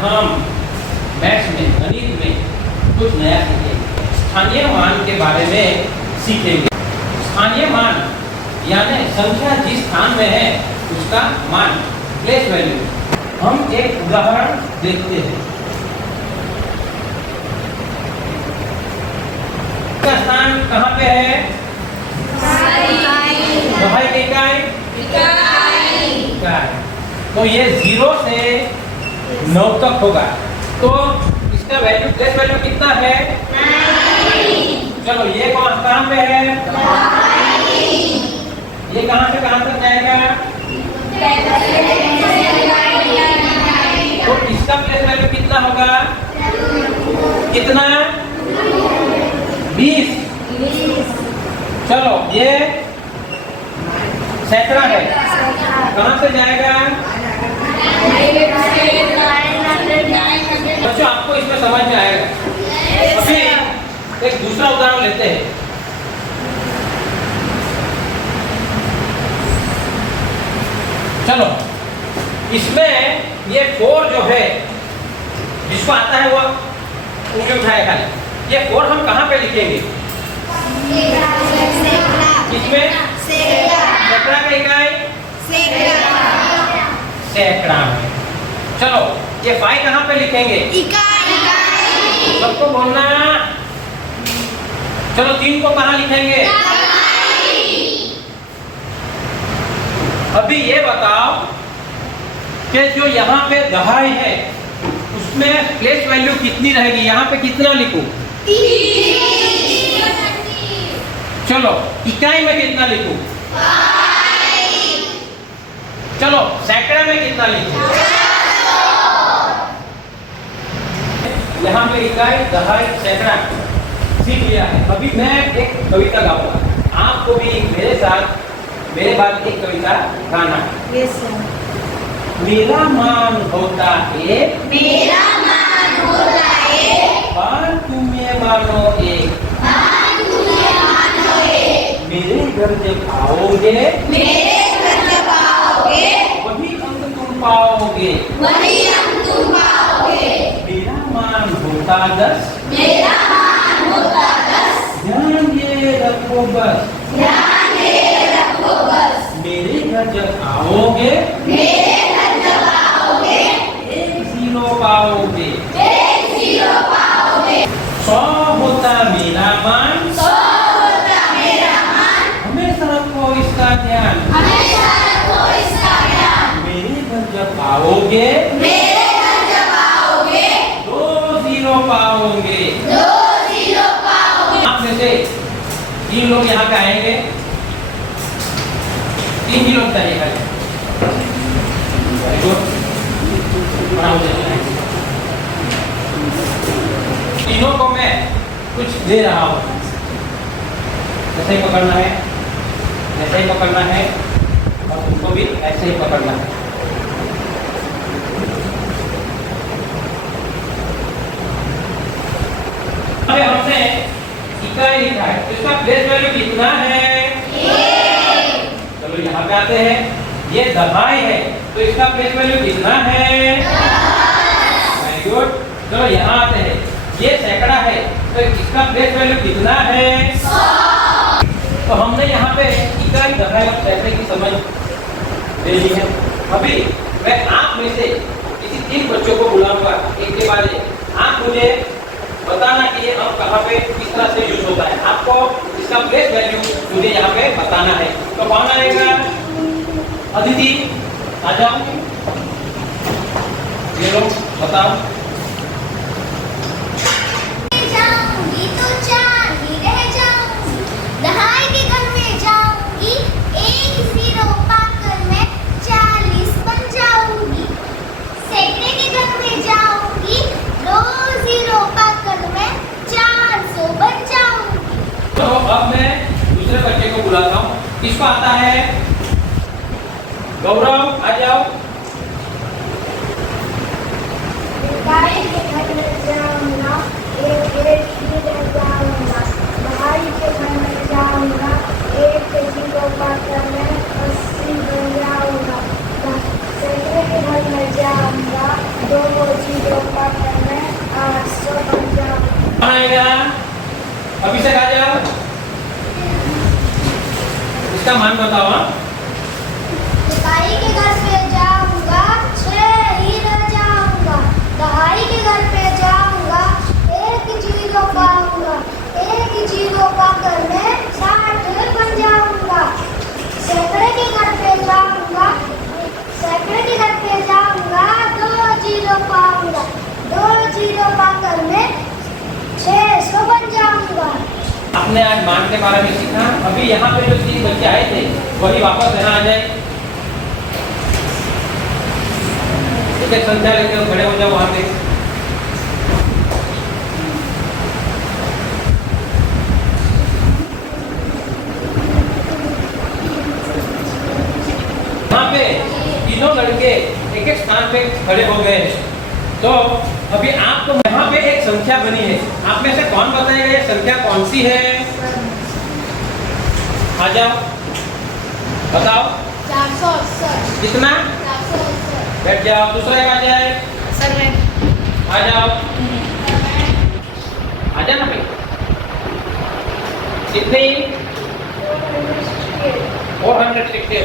हम मैथ्स में, गणित में कुछ नया सीखेंगे। स्थानीय मान के बारे में सीखेंगे। स्थानीय मान यानी संख्या जिस स्थान में है उसका मान, प्लेस वैल्यू। हम एक उदाहरण देखते हैं। इसका स्थान कहाँ पे है? दहाई की इकाई। तो ये 0 से 9 तक होगा। तो इसका वैल्यू, प्लेस वैल्यू कितना है? 9। चलो ये कहाँ पे है? ये कहाँ से कहाँ तक जाएगा? तो इसका प्लेस वैल्यू कितना होगा? कितना? 20। चलो ये सैकड़ा है, कहाँ से जाएगा? बच्चों आपको इसमें समझ में आएगा। अभी एक दूसरा उदाहरण लेते हैं। चलो इसमें ये 4 जो है, जिसको आता है वो उंगली उठाए खाली। ये 4 हम कहाँ पे लिखेंगे? किसमें? सैकड़ा का इकाई सैकड़ा में। चलो ये 5 कहाँ पे लिखेंगे? इकाई। सबको बोलना। चलो 3 को कहाँ लिखेंगे? अभी ये बताओ कि जो यहाँ पे दहाई है उसमें प्लेस वैल्यू कितनी रहेगी? यहाँ पे कितना लिखूं? 3। चलो इकाई में कितना लिखूं? 5। चलो सैकड़ा में कितना लिखूं? 400। यहाँ पे इकाई, दहाई, सैकड़ा सीख लिया है। अभी मैं एक कविता गाऊंगा, आपको भी मेरे साथ मेरे बाद एक कविता गाना है। Yes sir. मेरा मान होता है, मेरा मान होता है, मान तुम्हें मानो एक, मान तुम्हें मानो एक। मेरे घर जब आओगे, मेरे घर जब आओगे, वही अंक तुम पाओगे, वही अंक तुम पाओगे। मेरा मान होता 10, मेरा मान होता 10, ध्यान ये रखो बस, ध्यान ये रखो बस। मेरे घर जब आओगे, मेरे घर जब आओगे, 1 0 पाओगे, 1 0 पाओगे। 100 होता मेरा मान, 100 होता मेरा मान, हमेशा रखो इसका ध्यान, हमेशा रखो इसका ध्यान। मेरे घर जब आओगे, मेरे घर जब आओगे, 2 0 पाओगे। 2 0 पाओगे। आप में से 3 लोग यहाँ पे आएंगे, 3 ही लोग चाहिए खाली। Very good. बड़ा हो जाएगा। तीनों को मैं कुछ दे रहा हूँ, ऐसे ही पकड़ना है, ऐसे ही पकड़ना है, और तुमको भी ऐसे ही पकड़ना है। अरे हमने इकाई लिखा है, तो इसका प्लेस वैल्यू कितना है? 1। चलो यहाँ पे आते हैं। ये दहाई है, तो इसका प्लेस वैल्यू कितना है? 10। Very good. चलो यहाँ आते हैं। ये सैकड़ा है, तो इसका प्लेस वैल्यू कितना है? 100। तो हमने यहाँ पे इकाई, दहाई और सैकड़े की समझ दे ली है। अभी मैं आप में से किसी 3 बच्चों को बुलाऊंगा, एक के बाद एक। आप मुझे बताना कि ये अंक कहाँ पे किस तरह से यूज होता है। आपको इसका प्लेस वैल्यू मुझे यहाँ पे बताना है। तो कौन आएगा? अदिति आ जाओ, ये लोग बताओ। जाऊंगी तो चांदी रह जाऊंगी, दहाई के घर में जाऊंगी, 1 0 पाकर मैं 40 बन जाऊंगी। सैकड़े के घर में जाऊंगी, 2 0 पाकर मैं 400 बन जाऊंगी। तो अब मैं दूसरे बच्चे को बुलाता हूँ। किसको आता है? गौरव आ जाओ। दहाई के घर में जाऊंगा, 1 0 जाऊंगा, दहाई के घर में जाऊंगा, 1 0 पाकर मैं 80 बन जाऊंगा। सैकड़े के घर में जाऊंगा, 2 0 आएगा? अभी से आ जाओ, इसका मान बताओ। हाँ, इकाई के घर पे जाऊंगा, 6 ही रह जाऊंगा। दहाई के घर पे जाऊंगा, 1 जीरो पाऊंगा। 1 जीरो पाकर मैं 60 बन जाऊंगा। सैकड़े के घर पे जाऊंगा, सैकड़े के घर पे जाऊंगा, 2 जीरो पाऊंगा। 2 जीरो पाकर मैं 600 बन जाऊंगा। आपने आज मान के बारे में सीखा। अभी यहाँ पे जो 3 बच्चे आए थे वही वापस यहाँ आ जाए। एक संख्या लेकर खड़े हो जाओ वहां पे। यहाँ पे तीनों लड़के एक एक स्थान पे खड़े हो गए। तो अभी आपको यहाँ पे एक संख्या बनी है, आप में से कौन बताएगा ये संख्या कौन सी है? आ जाओ, बताओ। 480। कितना? 480। बैठ जाओ। दूसरा एक आ जाए। सर मैं आ जाओ, आ जाना भाई। कितनी? 460।